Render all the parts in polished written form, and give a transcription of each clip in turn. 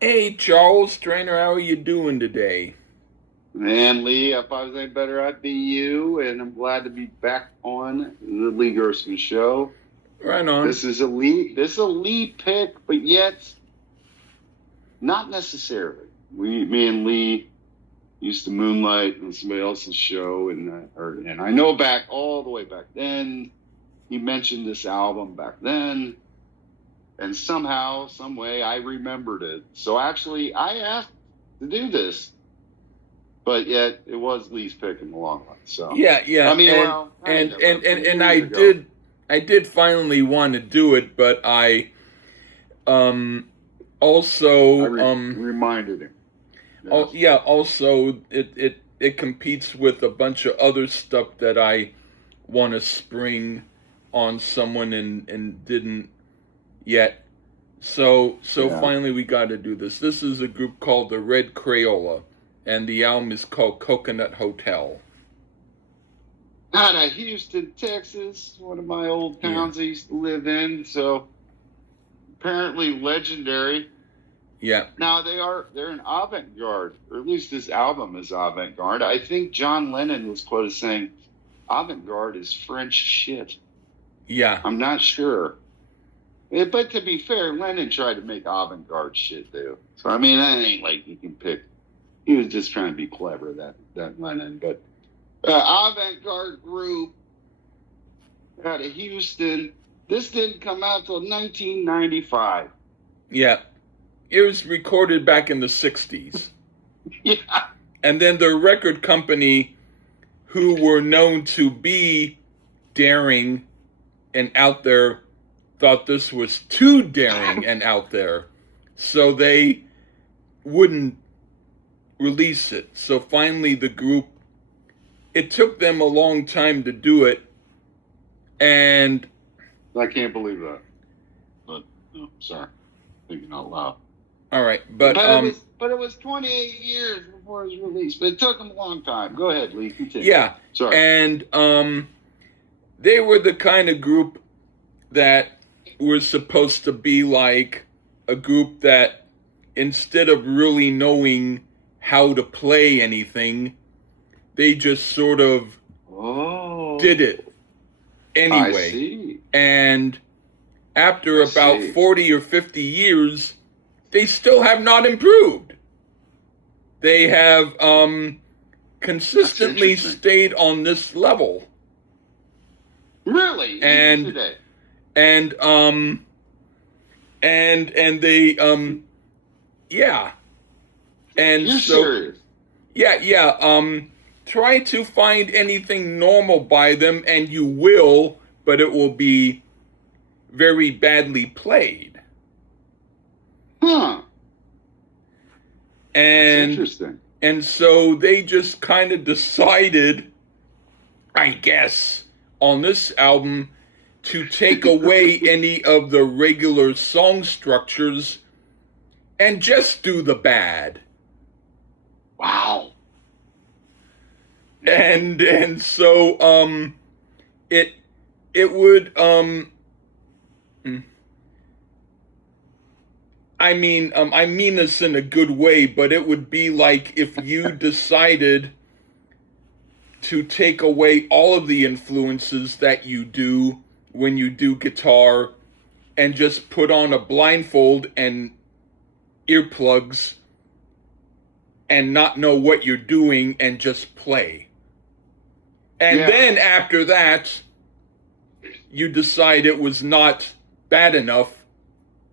Hey Charles, Traynor, how are you doing today? Man, Lee, if I was any better, I'd be you, and I'm glad to be back on the Lee Gerson show. Right on. This is a Lee pick, but yet not necessarily. Me and Lee used to moonlight on somebody else's show, and I know back all the way back then. He mentioned this album back then, and somehow, some way, I remembered it. So actually, I asked to do this, but yet it was Lee's pick in the long run. So, Yeah, yeah, I mean, and well, kind and of, and but and, from and years I ago. did I did finally want to do it, but I um I also reminded him. oh Yes. yeah, also it competes with a bunch of other stuff that I want to spring on someone and didn't yet. So Yeah. finally we got to do this. This is a group called the Red Krayola, and the album is called Coconut Hotel. Out of Houston, Texas, one of my old Yeah, towns I used to live in. So apparently legendary. yeah, Now they're an avant-garde, or at least this album is avant-garde. I think John Lennon was quoted saying, "Avant-garde is French shit." yeah, I'm not sure. But to be fair, Lennon tried to make avant-garde shit too. So I mean, that ain't like you can pick. He was just trying to be clever, that Lennon. But avant-garde group out of Houston. This didn't come out till 1995. yeah. It was recorded back in the 60s. Yeah. And then the record company, who were known to be daring and out there, thought this was too daring and out there. So they wouldn't release it. So finally, the group, it took them a long time to do it. And I can't believe that. But no, sorry, thinking out loud. all right, But it was 28 years before it was released. But it took them a long time. Go ahead, Lee. Continue. yeah, Sorry. and they were the kind of group that were supposed to be like a group that instead of really knowing how to play anything, they just sort of Oh, did it I anyway. see. And after I about see. 40 or 50 years, they still have not improved. They have That's consistently interesting. stayed on this level. Really, even And today. and and they yeah. And You're so serious. yeah, try to find anything normal by them and you will, but it will be very badly played. Huh. That's And interesting. so they just kind of decided, I guess, on this album to take away any of the regular song structures and just do the bad. Wow. And so it it would I mean this in a good way, but it would be like if you decided to take away all of the influences that you do when you do guitar and just put on a blindfold and earplugs and not know what you're doing and just play. And Yeah. then after that, you decide it was not bad enough,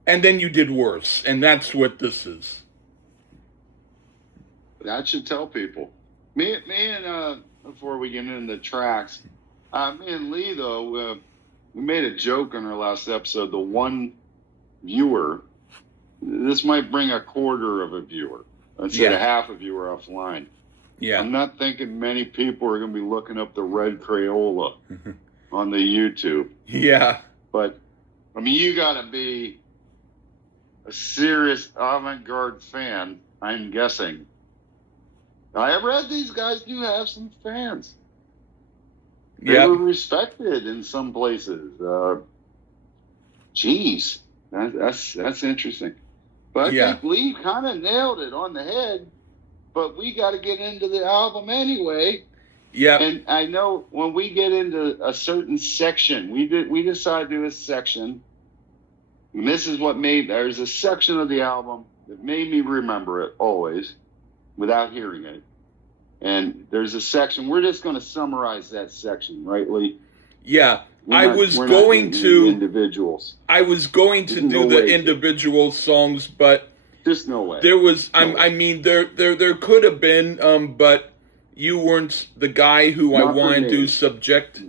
and then you did worse. And that's what this is. That should tell people. Me and before we get into the tracks, me and Lee though, we made a joke on our last episode. The one viewer, this might bring a quarter of a viewer instead of Yeah, half a viewer offline. yeah, I'm not thinking many people are going to be looking up the Red Crayola on the YouTube, yeah, but I mean, you got to be a serious avant-garde fan, I'm guessing. I have read these guys do have some fans. They yeah. were respected in some places. Geez, that's interesting. But I Yeah. think Lee kind of nailed it on the head. But we got to get into the album anyway. Yeah. And I know when we get into a certain section, we decide to do a section. And this is what there's a section of the album that made me remember it always without hearing it. And there's a section, we're just going to summarize that section, right, Lee? Yeah. We're not getting into individuals. I was going to do the individual songs, but just no way. There was, I mean, there could have been, but you weren't the guy who I wanted to subject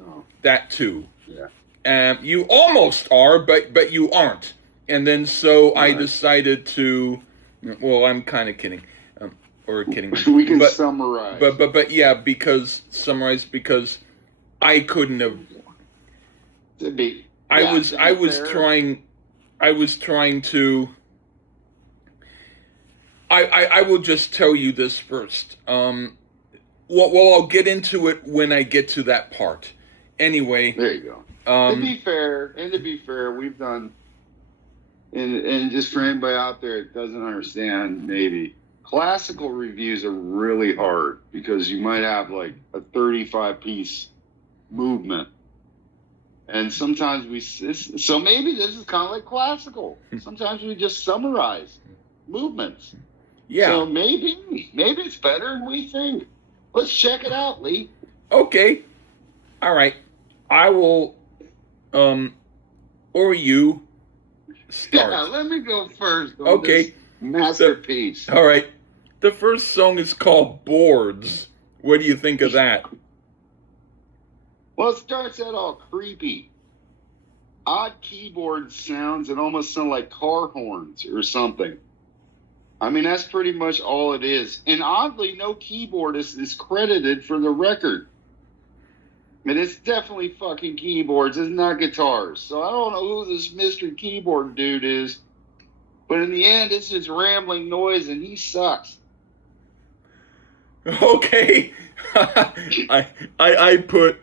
that to. Yeah. You almost are, but you aren't. And then so I decided to. Well, I'm kind of kidding, or kidding. We can summarize. But yeah, because I couldn't have. I was trying to. I will just tell you this first. Well, I'll get into it when I get to that part. Anyway. There you go. To be fair, we've done, and just for anybody out there that doesn't understand, maybe, classical reviews are really hard because you might have like a 35-piece movement. And sometimes so maybe this is kind of like classical. Sometimes we just summarize movements. Yeah. So maybe it's better than we think. Let's check it out, Lee. Okay. All right. I will, or you start. Yeah, let me go first. Okay. Masterpiece. All right. The first song is called Boards. What do you think of that? Well, it starts out all creepy. Odd keyboard sounds that almost sound like car horns or something. I mean, that's pretty much all it is. And oddly, no keyboardist is credited for the record. I mean, it's definitely fucking keyboards. It's not guitars. So I don't know who this Mr. Keyboard dude is. But in the end, it's just rambling noise, and he sucks. Okay. I put,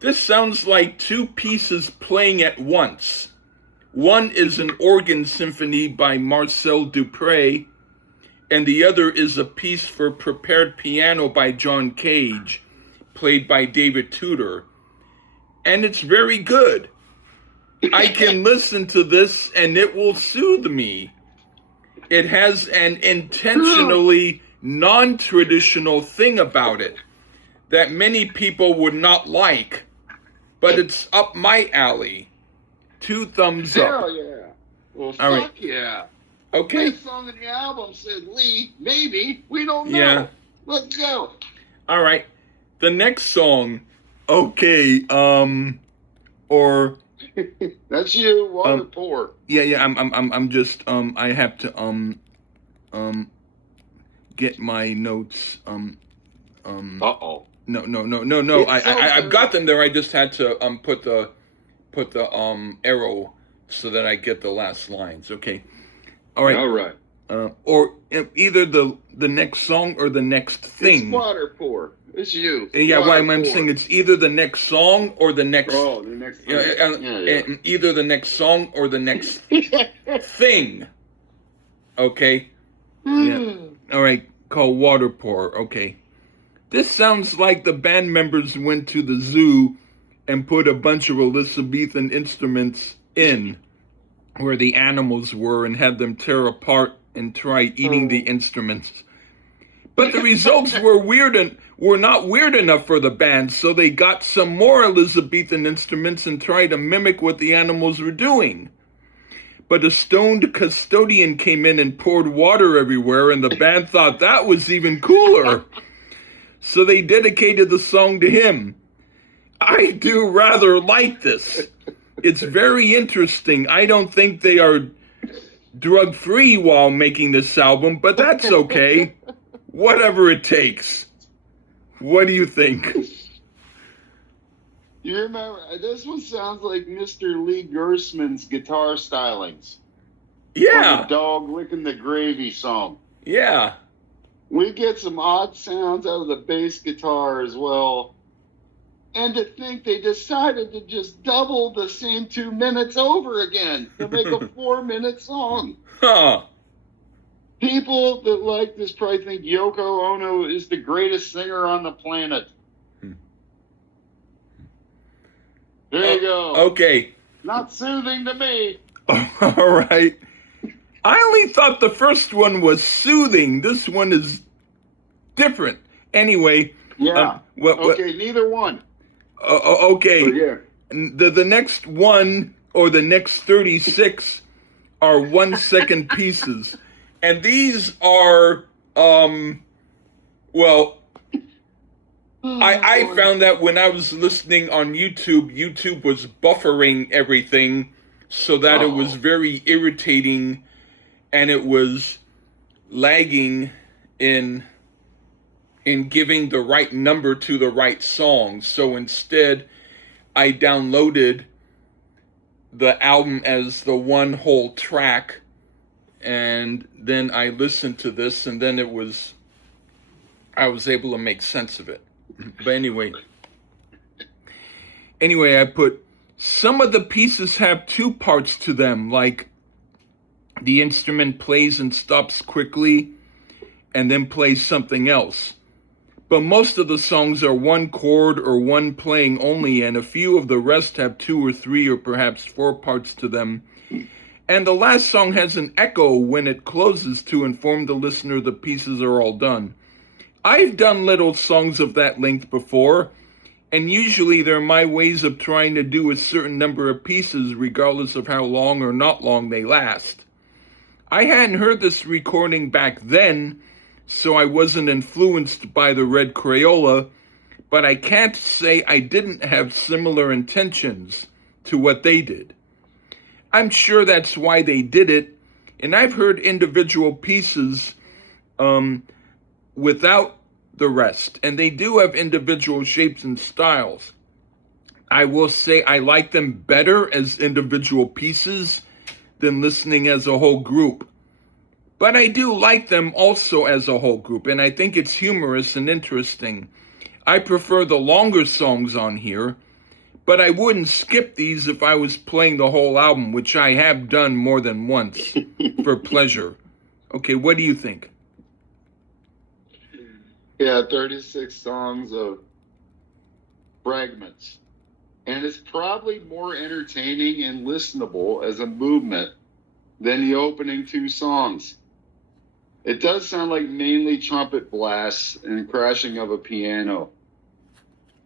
this sounds like two pieces playing at once. One is an organ symphony by Marcel Dupré, and the other is a piece for prepared piano by John Cage, played by David Tudor. And it's very good. I can listen to this and it will soothe me. It has an intentionally non-traditional thing about it that many people would not like, but it's up my alley. 2 thumbs up. Hell yeah. Well, fuck right. Yeah. Okay. This song in the album said Lee, maybe, we don't know. Yeah. Let's go. All right. The next song, okay, or that's you, water pour. Yeah, I'm just I have to get my notes. Uh-oh. No. I've got them there. I just had to put the arrow so that I get the last lines. Okay. All right. Or either the next song or the next thing. It's water pour. It's you. Yeah, well, I'm saying it's either the next song or the next. Oh, the next thing. Either the next song or the next thing. Okay. Yeah. All right. Called Water Pour. Okay. This sounds like the band members went to the zoo and put a bunch of Elizabethan instruments in where the animals were and had them tear apart and try eating the instruments. But the results were not weird enough for the band, so they got some more Elizabethan instruments and tried to mimic what the animals were doing. But a stoned custodian came in and poured water everywhere, and the band thought that was even cooler. So they dedicated the song to him. I do rather like this. It's very interesting. I don't think they are drug-free while making this album, but that's okay. Whatever it takes. What do you think? You remember, this one sounds like Mr. Lee Gersman's guitar stylings. Yeah. The dog licking the gravy song. Yeah. We get some odd sounds out of the bass guitar as well. And to think they decided to just double the same 2 minutes over again to make a 4-minute song. Huh. People that like this probably think Yoko Ono is the greatest singer on the planet. There you go. Okay. Not soothing to me. All right. I only thought the first one was soothing. This one is different. Anyway. Yeah. Okay, neither one. Okay. So, yeah. The next one or the next 36 are 1 second pieces. And these are, well, I found that when I was listening on YouTube was buffering everything so that it was very irritating and it was lagging in giving the right number to the right song. So instead, I downloaded the album as the one whole track, and then I listened to this, and then I was able to make sense of it. But anyway, I put some of the pieces have 2 parts to them, like the instrument plays and stops quickly and then plays something else. But most of the songs are 1 chord or 1 playing only, and a few of the rest have 2 or 3 or perhaps 4 parts to them. And the last song has an echo when it closes to inform the listener the pieces are all done. I've done little songs of that length before, and usually they're my ways of trying to do a certain number of pieces regardless of how long or not long they last. I hadn't heard this recording back then, so I wasn't influenced by the red Krayola, but I can't say I didn't have similar intentions to what they did. I'm sure that's why they did it, and I've heard individual pieces without the rest, and they do have individual shapes and styles. I will say I like them better as individual pieces than listening as a whole group. But I do like them also as a whole group, and I think it's humorous and interesting. I prefer the longer songs on here, but I wouldn't skip these if I was playing the whole album, which I have done more than once for pleasure. Okay, what do you think? Yeah, 36 songs of fragments. And it's probably more entertaining and listenable as a movement than the opening 2 songs. It does sound like mainly trumpet blasts and crashing of a piano.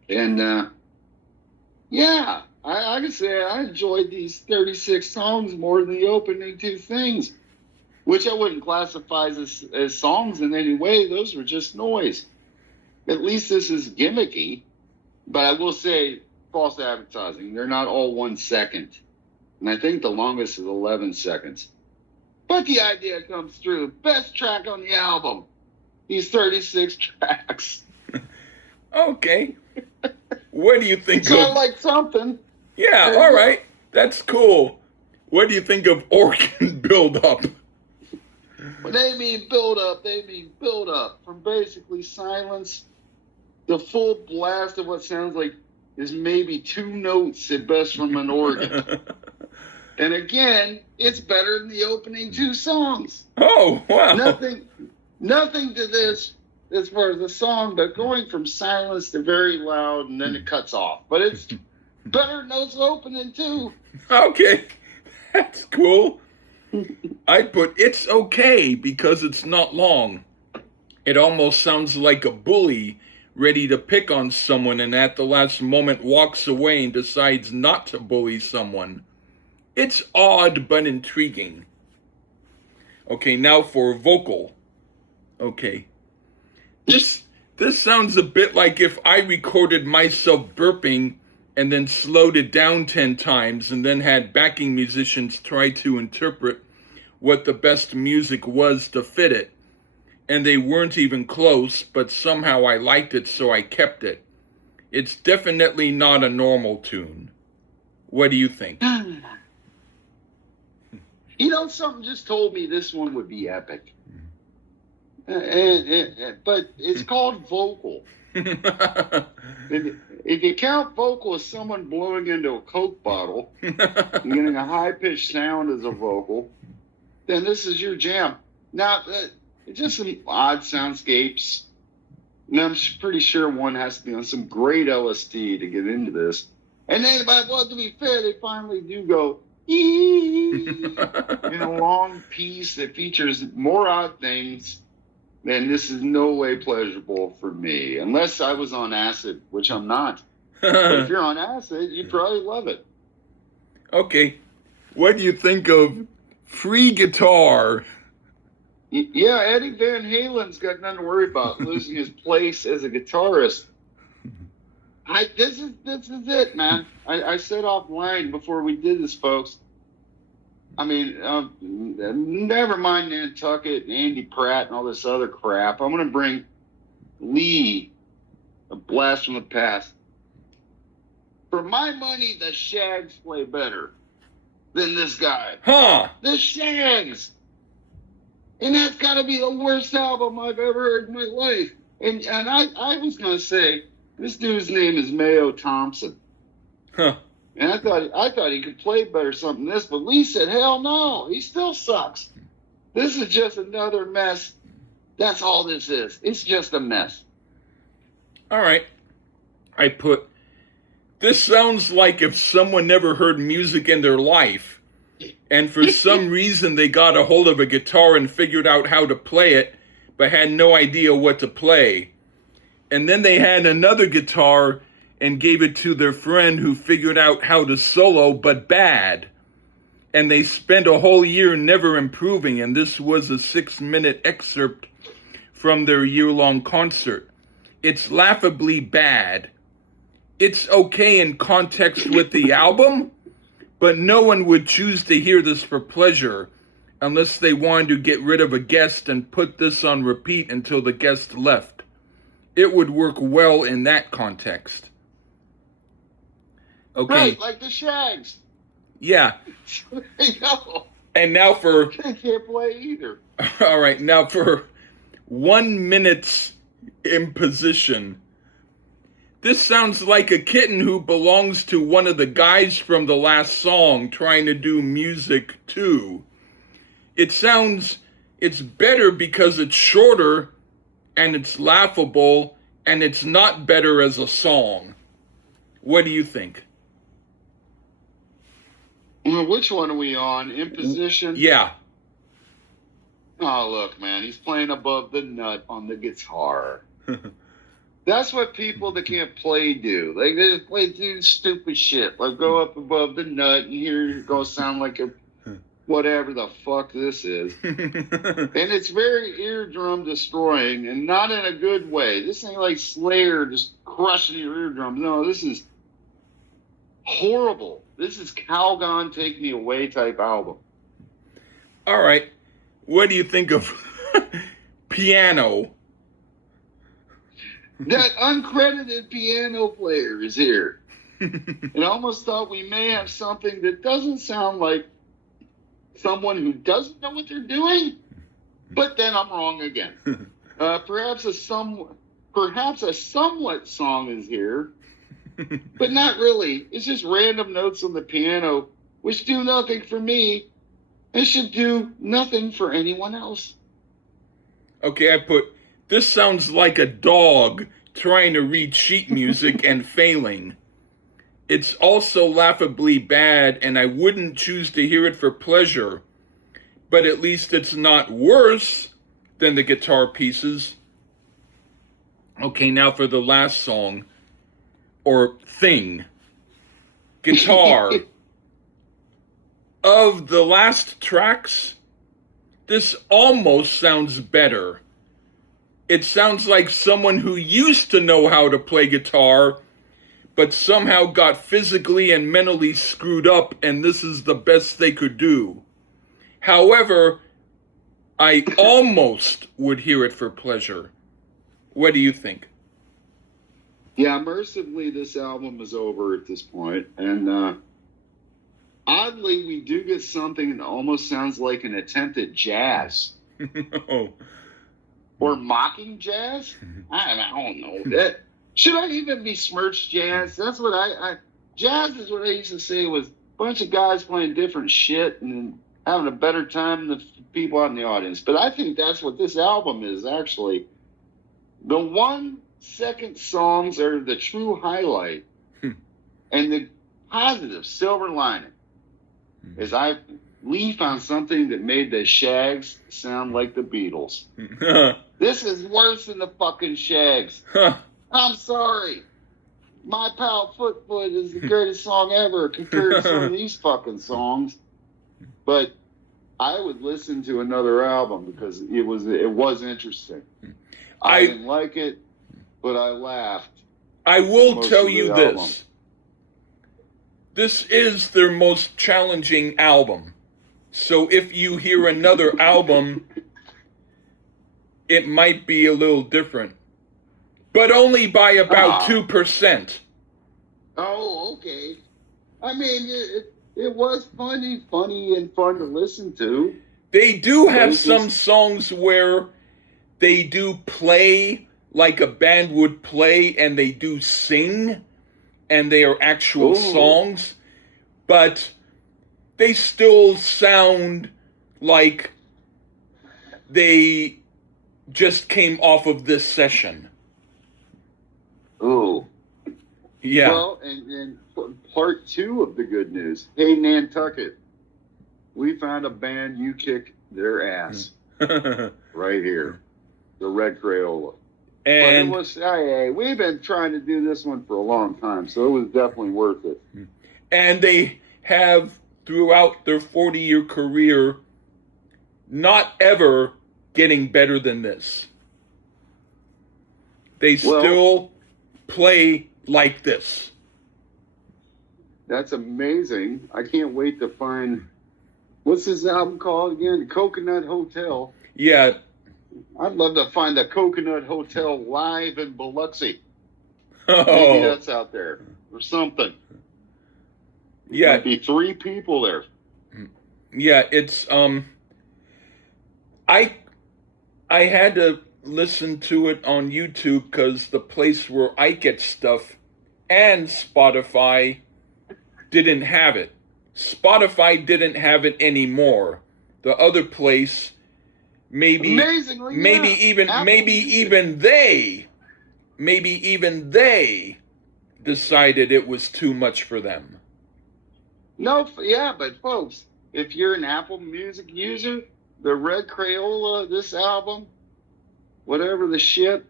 And, yeah, I can say I enjoyed these 36 songs more than the opening 2 things, which I wouldn't classify as songs in any way. Those were just noise. At least this is gimmicky, but I will say false advertising. They're not all 1 second. And I think the longest is 11 seconds. But the idea comes through. Best track on the album. These 36 tracks. Okay. What do you think Sound like something. Yeah, all right. That's cool. What do you think of organ build-up? When they mean build-up, they mean build-up. From basically silence, the full blast of what sounds like is maybe 2 notes at best from an organ. And again, it's better than the opening 2 songs. Oh, wow. Nothing to this as far as the song, but going from silence to very loud and then it cuts off. But it's better than those opening 2. Okay, that's cool. I'd put it's okay because it's not long. It almost sounds like a bully ready to pick on someone and at the last moment walks away and decides not to bully someone. It's odd but intriguing. Okay, now for vocal. Okay. This sounds a bit like if I recorded myself burping and then slowed it down 10 times and then had backing musicians try to interpret what the best music was to fit it. And they weren't even close, but somehow I liked it, so I kept it. It's definitely not a normal tune. What do you think? You know, something just told me this one would be epic. But it's called vocal. If you count vocal as someone blowing into a Coke bottle and getting a high-pitched sound as a vocal, then this is your jam. Now, just some odd soundscapes. And I'm pretty sure one has to be on some great LSD to get into this. And then, well, to be fair, they finally do go in a long piece that features more odd things. Then this is no way pleasurable for me, unless I was on acid, which I'm not. But if you're on acid, you'd probably love it. Okay, what do you think of free guitar? Yeah, Eddie Van Halen's got nothing to worry about losing his place as a guitarist. This is it, man. I said offline before we did this, folks. I mean, never mind Nantucket and Andy Pratt and all this other crap. I'm going to bring Lee, a blast from the past. For my money, the Shags play better than this guy. Huh? The Shags! And that's got to be the worst album I've ever heard in my life. And I was going to say, this dude's name is Mayo Thompson. Huh. And I thought he could play better something than this, but Lee said, hell no, he still sucks. This is just another mess. That's all this is. It's just a mess. All right. I put, this sounds like if someone never heard music in their life, and for some reason they got a hold of a guitar and figured out how to play it, but had no idea what to play. And then they had another guitar and gave it to their friend who figured out how to solo, but bad. And they spent a whole year never improving, and this was a 6-minute excerpt from their year-long concert. It's laughably bad. It's okay in context with the album, but no one would choose to hear this for pleasure unless they wanted to get rid of a guest and put this on repeat until the guest left. It would work well in that context. Okay. Right, like the Shags. Yeah. No. And now for... They can't play either. All right, now for 1 minute's imposition. This sounds like a kitten who belongs to one of the guys from the last song trying to do music too. It's better because it's shorter and it's laughable and it's not better as a song. What do you think? Well, which one are we on? Imposition? Yeah. Oh, look, man, he's playing above the nut on the guitar. That's what people that can't play do. They just do stupid shit. Like go up above the nut and here you go sound like a whatever the fuck this is. And it's very eardrum destroying and not in a good way. This ain't like Slayer just crushing your eardrums. No, this is horrible. This is Calgon Take Me Away type album. All right. What do you think of piano? That uncredited piano player is here. And I almost thought we may have something that doesn't sound like someone who doesn't know what they're doing. But then I'm wrong again. Perhaps a somewhat song is here. But not really. It's just random notes on the piano, which do nothing for me and should do nothing for anyone else. Okay, I put, this sounds like a dog trying to read sheet music and failing. It's also laughably bad, and I wouldn't choose to hear it for pleasure. But at least it's not worse than the guitar pieces. Okay, now for the last song. Or thing. Guitar. Of the last tracks, this almost sounds better. It sounds like someone who used to know how to play guitar, but somehow got physically and mentally screwed up, and this is the best they could do. However, I almost would hear it for pleasure. What do you think? Yeah, mercifully, this album is over at this point, and oddly, we do get something that almost sounds like an attempt at jazz. Oh. or mocking jazz. I don't know that. Should I even besmirch jazz? That's what I jazz is what I used to say was a bunch of guys playing different shit and having a better time than the people out in the audience. But I think that's what this album is actually. The 1 second songs are the true highlight, and the positive silver lining is Lee found something that made the Shags sound like the Beatles. This is worse than the fucking Shags. I'm sorry. My Pal Foot is the greatest song ever compared to some of these fucking songs. But I would listen to another album because it was interesting. I didn't like it, but I laughed. I will tell you this. This is their most challenging album. So if you hear another album, it might be a little different. But only by about 2%. Oh, okay. I mean, it was funny and fun to listen to. They do have some songs where they do play like a band would play, and they do sing, and they are actual songs, but they still sound like they just came off of this session. Oh. Yeah. Well, and part 2 of the good news. Hey, Nantucket, we found a band you kick their ass right here. The Red Krayola. And but it was, hey, we've been trying to do this one for a long time, so it was definitely worth it. And they have, throughout their 40-year career, not ever getting better than this. They still play like this. That's amazing. I can't wait to find, what's this album called again? Coconut Hotel. Yeah. I'd love to find the Coconut Hotel live in Biloxi. Oh. Maybe that's out there or something. Yeah. There'd be 3 people there. Yeah, it's I had to listen to it on YouTube because the place where I get stuff and Spotify didn't have it. Spotify didn't have it anymore. The other place maybe even they decided it was too much for them. No, yeah, but folks, if you're an Apple Music user, the Red Krayola, this album, whatever the shit,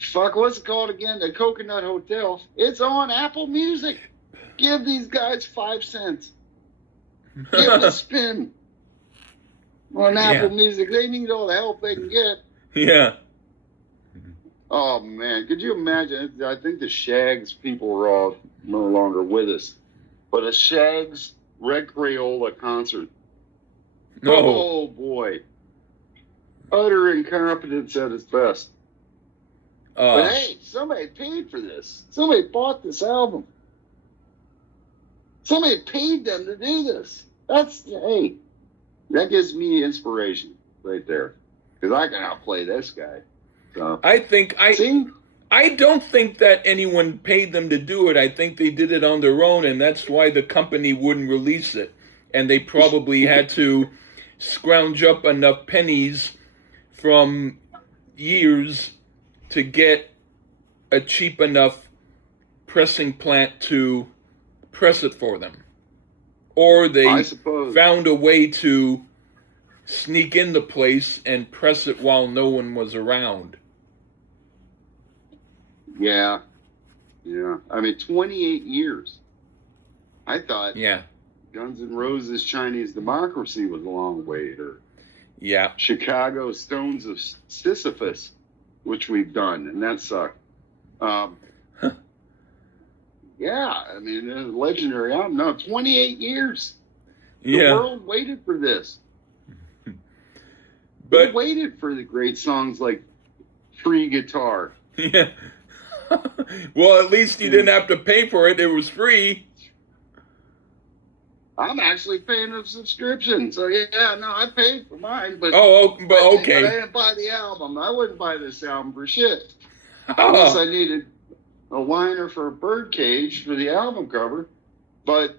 fuck, what's it called again? The Coconut Hotel. It's on Apple Music. Give these guys 5 cents. Give it a spin on Apple Music. They need all the help they can get. Yeah. Oh, man. Could you imagine? I think the Shags people are all no longer with us. But a Shags Red Krayola concert. No. Oh, boy. Utter incompetence at its best. But hey, somebody paid for this. Somebody bought this album. Somebody paid them to do this. That gives me inspiration right there. Because I can outplay this guy. So, I don't think that anyone paid them to do it. I think they did it on their own, and that's why the company wouldn't release it. And they probably had to scrounge up enough pennies from years to get a cheap enough pressing plant to press it for them. Or they found a way to sneak in the place and press it while no one was around. Yeah. I mean, 28 years. I thought Guns N' Roses' Chinese Democracy was a long wait, or Chicago Stones of Sisyphus, which we've done, and that sucked. Yeah, I mean, it's a legendary album. No, 28 years. The world waited for this. But they waited for the great songs like Free Guitar. Yeah. Well, at least you didn't have to pay for it. It was free. I'm actually paying a subscription. So yeah, no, I paid for mine, but But I okay. didn't buy the album. I wouldn't buy this album for shit. Unless Oh, I needed a liner for a birdcage for the album cover. But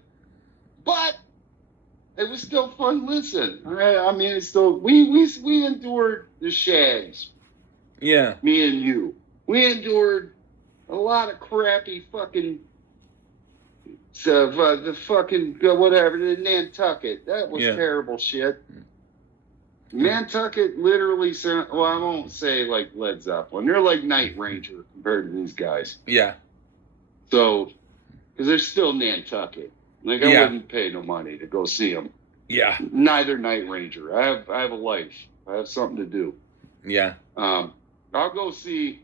it was still fun. Listen, I mean, it's still we endured the Shags. yeah. Me and you. We endured a lot of crappy fucking stuff. The fucking whatever, the Nantucket. That was terrible shit. Nantucket literally sound. Well, I won't say like Led Zeppelin. They're like Night Ranger compared to these guys. Yeah. So, because they're still Nantucket. Like I wouldn't pay no money to go see them. Yeah. Neither Night Ranger. I have a life. I have something to do. Yeah. I'll go see.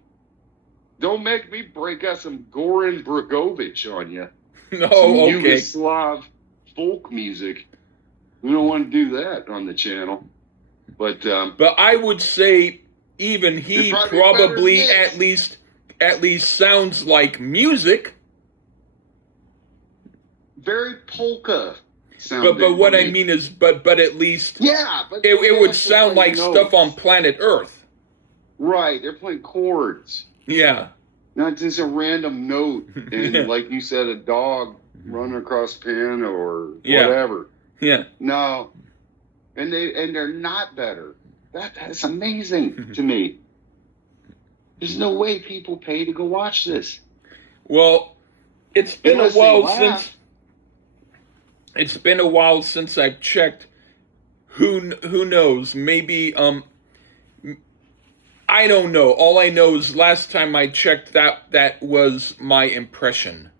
Don't make me break out some Goran Bregovic on you. No, some okay. Yugoslav folk music. We don't want to do that on the channel. But I would say even he probably at least sounds like music. Very polka sounding. But what I mean is, but at least but it would sound like stuff on planet Earth. Right, they're playing chords. Yeah. Not just a random note and like you said, a dog running across pen or whatever. Yeah. No. And they're not better. That's amazing to me. There's no way people pay to go watch this. Well, it's been a while since I've checked. Who knows? Maybe I don't know. All I know is last time I checked that was my impression.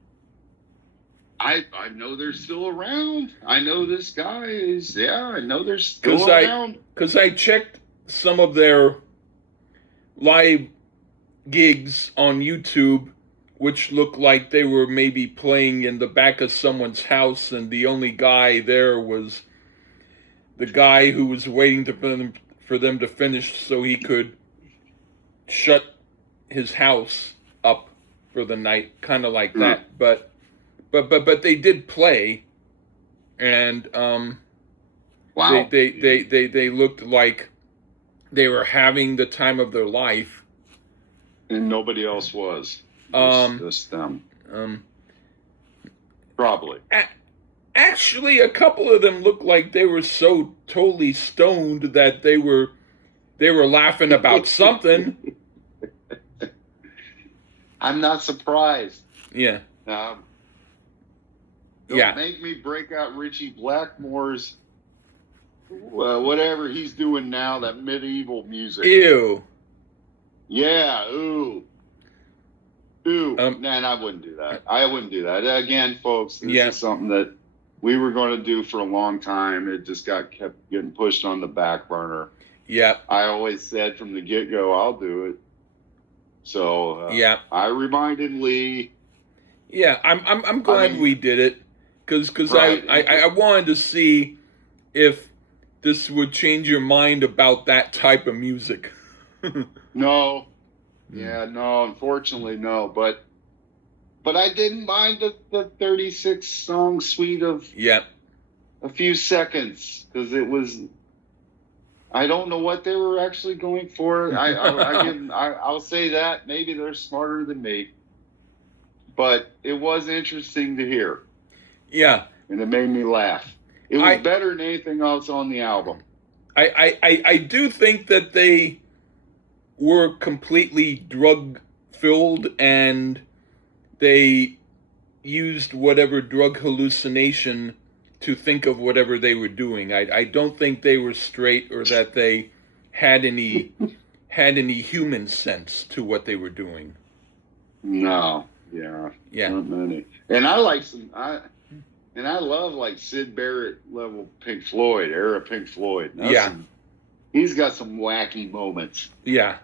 I know they're still around. I know this guy is. Yeah, I know they're still around. Because I checked some of their live gigs on YouTube, which looked like they were maybe playing in the back of someone's house, and the only guy there was the guy who was waiting for them to finish so he could shut his house up for the night, kind of like that. But they did play, and wow, they looked like they were having the time of their life, and nobody else was. Just them. Probably. Actually, a couple of them looked like they were so totally stoned that they were laughing about something. I'm not surprised. Yeah. Don't make me break out Richie Blackmore's whatever he's doing now, that medieval music. Ew. Yeah, ooh. Man, I wouldn't do that. I wouldn't do that. Again, folks, this is something that we were going to do for a long time. It just kept getting pushed on the back burner. Yeah. I always said from the get-go, I'll do it. So I reminded Lee. Yeah, I'm glad we did it because I wanted to see if this would change your mind about that type of music. No. Yeah, no, unfortunately, no. But I didn't mind the 36 song suite of a few seconds because it was. I don't know what they were actually going for. I'll say that maybe they're smarter than me, but it was interesting to hear. Yeah, and it made me laugh. It was better than anything else on the album. I do think that they were completely drug filled and they used whatever drug hallucination to think of whatever they were doing. I don't think they were straight or that they had any human sense to what they were doing. No, yeah, not many. And I love like Syd Barrett level Pink Floyd era Pink Floyd. He's got some wacky moments. Yeah,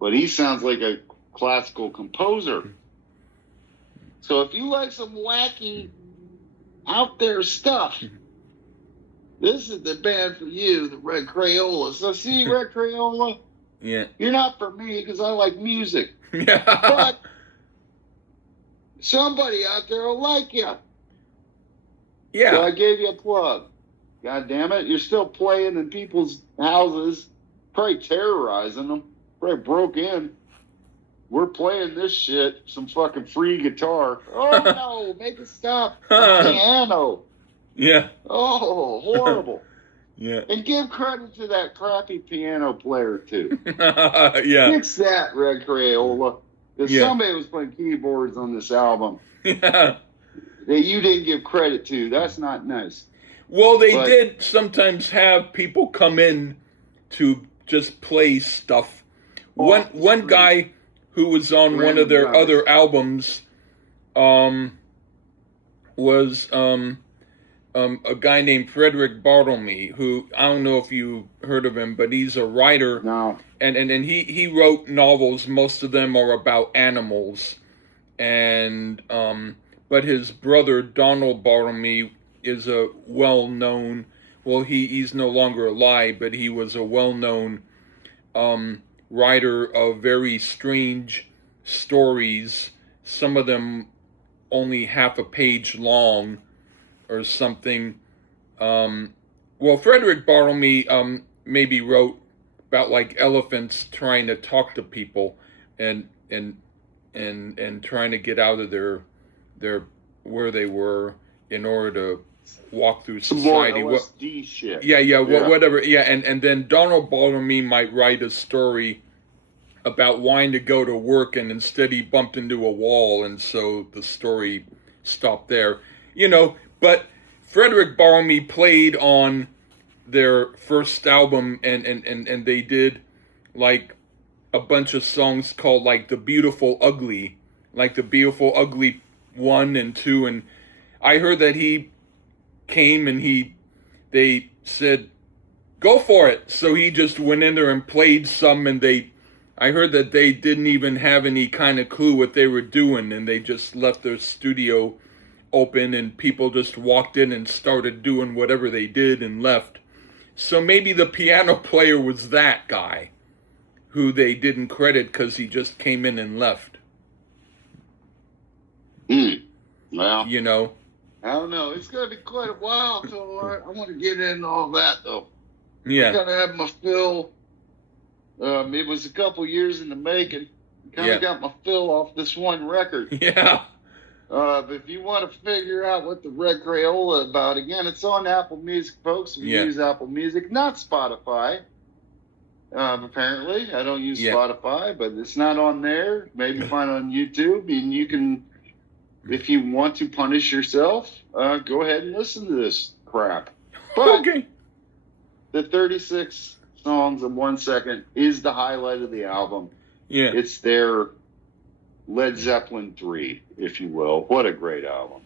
but he sounds like a classical composer. So if you like some wacky out there stuff, this is the band for you, the Red Krayola. So see, Red Krayola, you're not for me because I like music. But somebody out there will like you. Yeah. So I gave you a plug. God damn it. You're still playing in people's houses, probably terrorizing them, probably broke in. We're playing this shit, some fucking free guitar. Oh no, make it stop. A piano. Yeah. Oh, horrible. Yeah. And give credit to that crappy piano player too. Yeah. Fix that, Red Krayola. If Yeah. somebody was playing keyboards on this album Yeah. that you didn't give credit to, that's not nice. Well, they But- did sometimes have people come in to just play stuff. One guy who was on one of their other albums was a guy named Frederick Bartlemy, who I don't know if you heard of him, but he's a writer. No. And he wrote novels. Most of them are about animals. And but his brother Donald Bartlemy is a well-known, well, he's no longer alive, but he was a well-known writer of very strange stories, some of them only half a page long or something. Well, Frederick Bartlemy maybe wrote about like elephants trying to talk to people and trying to get out of their where they were in order to walk through society. Some more LSD shit. Yeah. Whatever. Yeah, and then Donald Bartlemy might write a story about wanting to go to work, and instead he bumped into a wall, and so the story stopped there. But Frederick Bartlemy played on their first album, and they did like a bunch of songs called like The Beautiful Ugly, like The Beautiful Ugly 1 and 2, and I heard that he came and they said, go for it. So he just went in there and played some, and I heard that they didn't even have any kind of clue what they were doing, and they just left their studio open, and people just walked in and started doing whatever they did and left. So maybe the piano player was that guy who they didn't credit because he just came in and left. Well, I don't know. It's going to be quite a while till I want to get into all that, though. Yeah. I got to have my fill. It was a couple years in the making. Kind of got my fill off this one record. Yeah. But if you want to figure out what the Red Krayola is about, again, it's on Apple Music, folks. We use Apple Music, not Spotify. Apparently, I don't use Spotify, but it's not on there. Maybe find it on YouTube, and you can, if you want to punish yourself, go ahead and listen to this crap. But okay. The 36 songs in 1 second is the highlight of the album. Yeah. It's their Led Zeppelin 3, if you will. What a great album.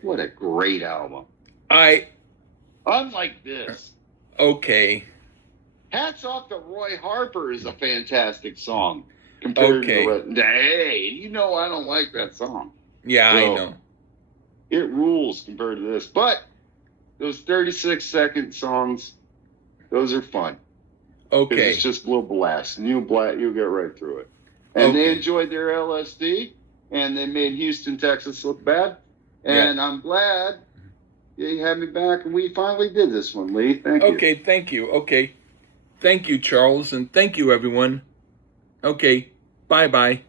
What a great album. Unlike this. Okay. Hats Off to Roy Harper is a fantastic song. Compared to hey, I don't like that song. Yeah, I know. It rules compared to this. But those 36-second songs, those are fun. Okay. It's just a little blast, and you'll get right through it. And they enjoyed their LSD, and they made Houston, Texas look bad. And I'm glad you had me back, and we finally did this one, Lee. Thank you. Okay, thank you. Okay. Thank you, Charles, and thank you, everyone. Okay, bye-bye.